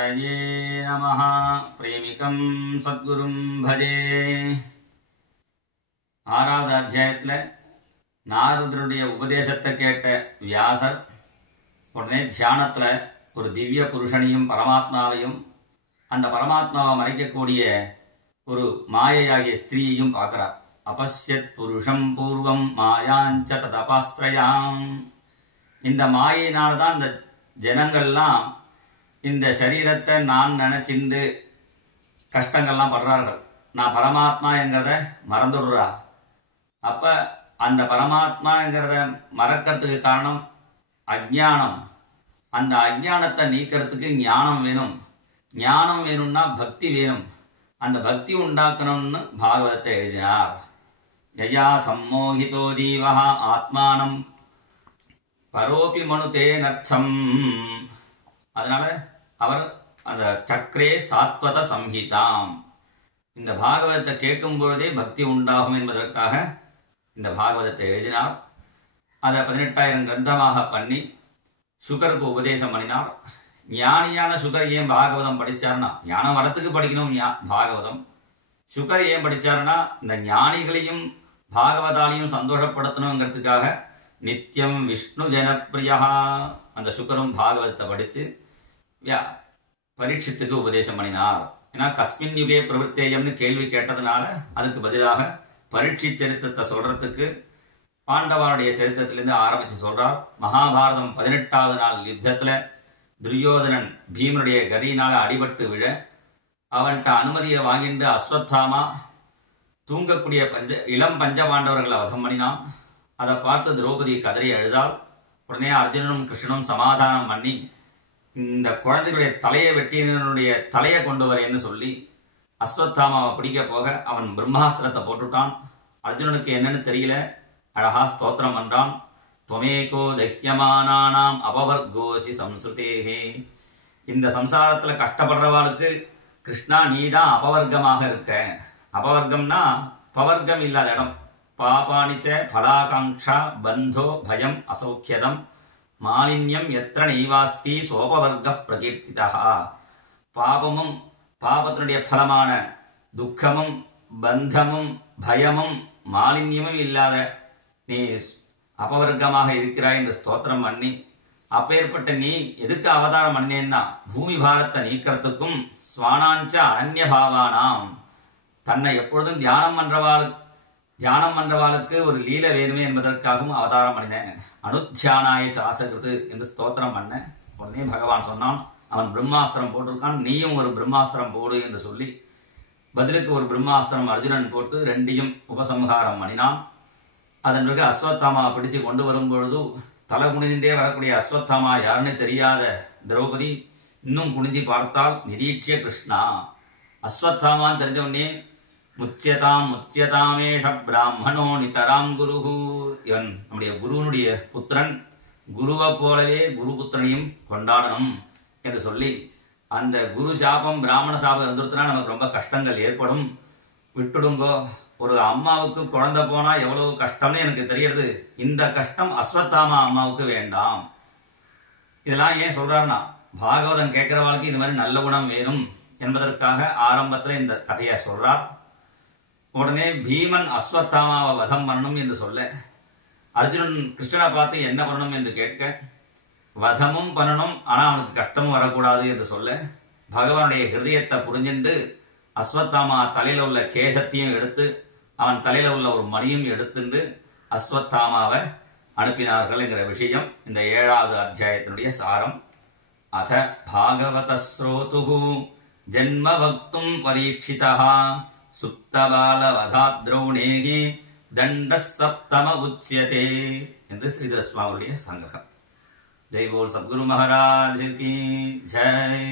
ये नमः प्रेमिकं सद्गुरुं भजे. ஆறாவது அத்தியாயத்தில் நாரதருடைய உபதேசத்தை கேட்ட வியாசர் உடனே தியானத்தில் ஒரு திவ்ய புருஷனையும் பரமாத்மாவையும் அந்த பரமாத்மாவை மறைக்கக்கூடிய ஒரு மாயையாகிய ஸ்திரீயையும் பார்க்கிறார். அபஸ்யத் புருஷம் பூர்வம் மாயாஞ்ச ததபாஸ்திரயாம். இந்த மாயினால்தான் இந்த ஜனங்கள்லாம் இந்த சரீரத்தை நான் நினைச்சிண்டு கஷ்டங்கள்லாம் படுறார்கள். நான் பரமாத்மா என்கிறத மறந்துடுறா. அப்ப அந்த பரமாத்மாங்கிறத மறக்கிறதுக்கு காரணம் அஜ்ஞானம். அந்த அஜ்ஞானத்தை நீக்கிறதுக்கு ஞானம் வேணும். ஞானம் வேணும்னா பக்தி வேணும். அந்த பக்தி உண்டாக்கணும்னு பாகவதத்தை எழுதினார். யயா சம்மோகிதோ ஜீவஹ ஆத்மானம் பரோபி மனுதே நர்த்தம். அதனால அவர் அந்த சக்கரே சாத்வத சம்ஹிதாம். இந்த பாகவதத்தை கேட்கும் பொழுதே பக்தி உண்டாகும் என்பதற்காக இந்த பாகவதத்தை எழுதினார். அதை 18,000 கிரந்தமாக பண்ணி சுகருக்கு உபதேசம் பண்ணினார். ஞானியான சுகர் ஏன் பாகவதம் படித்தார்னா, ஞானம் வரத்துக்கு படிக்கணும் பாகவதம். சுகர் ஏன் படித்தார்னா, இந்த ஞானிகளையும் பாகவதாலையும் சந்தோஷப்படுத்தணுங்கிறதுக்காக நித்தியம் விஷ்ணு ஜனப்பிரியா அந்த சுகரும் பாகவதத்தை படித்து பரீட்சித்துக்கு உபதேசம் பண்ணினார். ஏன்னா கஸ்மின் யுகே பிரவருத்தேயம்னு கேள்வி கேட்டதுனால அதுக்கு பதிலாக பரீட்சி சரித்திரத்தை சொல்றதுக்கு பாண்டவருடைய சரித்திரத்திலிருந்து ஆரம்பிச்சு சொல்றார். மகாபாரதம் 18வது நாள் யுத்தத்துல துரியோதனன் பீமனுடைய கதியினால அடிபட்டு விழ அவன்கிட்ட அனுமதியை வாங்கிட்டு அஸ்வத்தாமா தூங்கக்கூடிய இளம் பஞ்சபாண்டவர்களை வதம் பண்ணினான். அதை பார்த்து திரௌபதி கதறி அழுதாள். உடனே அர்ஜுனனும் கிருஷ்ணனும் சமாதானம் பண்ணி இந்த குழந்தைகளுடைய தலையை வெட்டியனுடைய தலையை கொண்டு வரேன்னு சொல்லி அஸ்வத்தாமாவை பிடிக்க போக அவன் பிரம்மாஸ்திரத்தை போட்டுட்டான். அர்ஜுனனுக்கு என்னன்னு தெரியல. அழகா ஸ்தோத்திரம் பண்றான். துவமேகோ தஹ்யமானானாம் அபவர்கோசி சம்ஸ்ருதேகே. இந்த சம்சாரத்துல கஷ்டப்படுறவாளுக்கு கிருஷ்ணா நீதான் அபவர்க்கமாக இருக்க. அபவர்க்கம்னா பவர்க்கம் இல்லாத இடம். பாபானிச்ச பலாகாங்ஷா பந்தோ பயம் அசௌக்கியதம் மாலின்யம் எத்திர நெய்வாஸ்தி சோபவர்க்க பிரகீர்த்திதா. பாபமும் பாபத்தினுடைய பலமான துக்கமும் பந்தமும் பயமும் மாலின்யமும் இல்லாத நீ அபவர்க்கமாக இருக்கிறாய் என்று ஸ்தோத்திரம் பண்ணி, அப்பேற்பட்ட நீ எதுக்கு அவதாரம் பண்ணேன்னா பூமி பாரத்தை நீக்கிறதுக்கும் ஸ்வானாஞ்ச அனன்ய பாவானாம் தன்னை எப்பொழுதும் தியானம் பண்றவாளுக்கு ஒரு லீல வேணுமே என்பதற்காகவும் அவதாரம் பண்ணினேன். அனுத்தியானாய சாசகிருது என்று ஸ்தோத்திரம் பண்ண உடனே பகவான் சொன்னான், அவன் பிரம்மாஸ்திரம் போட்டிருக்கான், நீயும் ஒரு பிரம்மாஸ்திரம் போடு என்று சொல்லி பதிலுக்கு ஒரு பிரம்மாஸ்திரம் அர்ஜுனன் போட்டு ரெண்டையும் உபசம்ஹாரம் பண்ணினான். அதன் பிறகு அஸ்வத்தாமா பிடிச்சு கொண்டு வரும் பொழுது தலை குனிந்தே வரக்கூடிய அஸ்வத்தாமா யாருன்னு தெரியாத திரௌபதி இன்னும் குனிஞ்சி பார்த்தால் நிரீட்சிய கிருஷ்ணா. அஸ்வத்தாமான்னு தெரிஞ்ச உடனே முச்சியதாமேஷ பிராமணோ நிதராம் குருகு. இவன் நம்முடைய குருவனுடைய புத்திரன், குருவை போலவே குரு புத்திரனையும் கொண்டாடணும் என்று சொல்லி அந்த குரு சாபம் பிராமண சாபம் இருந்துருத்துனா நமக்கு ரொம்ப கஷ்டங்கள் ஏற்படும், விட்டுடுங்கோ. ஒரு அம்மாவுக்கு குழந்தை போனா எவ்வளவு கஷ்டம்னு எனக்கு தெரியறது. இந்த கஷ்டம் அஸ்வத்தாமா அம்மாவுக்கு வேண்டாம். இதெல்லாம் ஏன் சொல்றாருன்னா பாகவதம் கேட்கிறவாளுக்கு இது மாதிரி நல்ல குணம் வேணும் என்பதற்காக ஆரம்பத்துல இந்த கதையை சொல்றார். உடனே பீமன் அஸ்வத்தாமாவை வதம் பண்ணணும் என்று சொல்ல அர்ஜுனன் கிருஷ்ணனை பார்த்து என்ன பண்ணணும் என்று கேட்க வதமும் பண்ணணும், ஆனா அவனுக்கு கஷ்டமும் வரக்கூடாது என்று சொல்ல பகவானுடைய ஹிருதயத்தை புரிஞ்சின்று அஸ்வத்தாமா தலையில உள்ள கேசத்தையும் எடுத்து அவன் தலையில உள்ள ஒரு மணியும் எடுத்துட்டு அஸ்வத்தாமாவை அனுப்பினார்கள் என்கிற விஷயம் இந்த 7வது அத்தியாயத்தினுடைய சாரம். அத பாகவத ஸ்ரோதுஹு ஜன்ம வக்தும் பரீட்சிதா சுத்தபால வதாத்ரௌணேகி தண்ட சப்தம உச்சியதே என்று ஸ்ரீதர சுவாமியுடைய சங்கிரகம். ஜெய் போல் சத்குரு மகாராஜ் கி ஜெய்.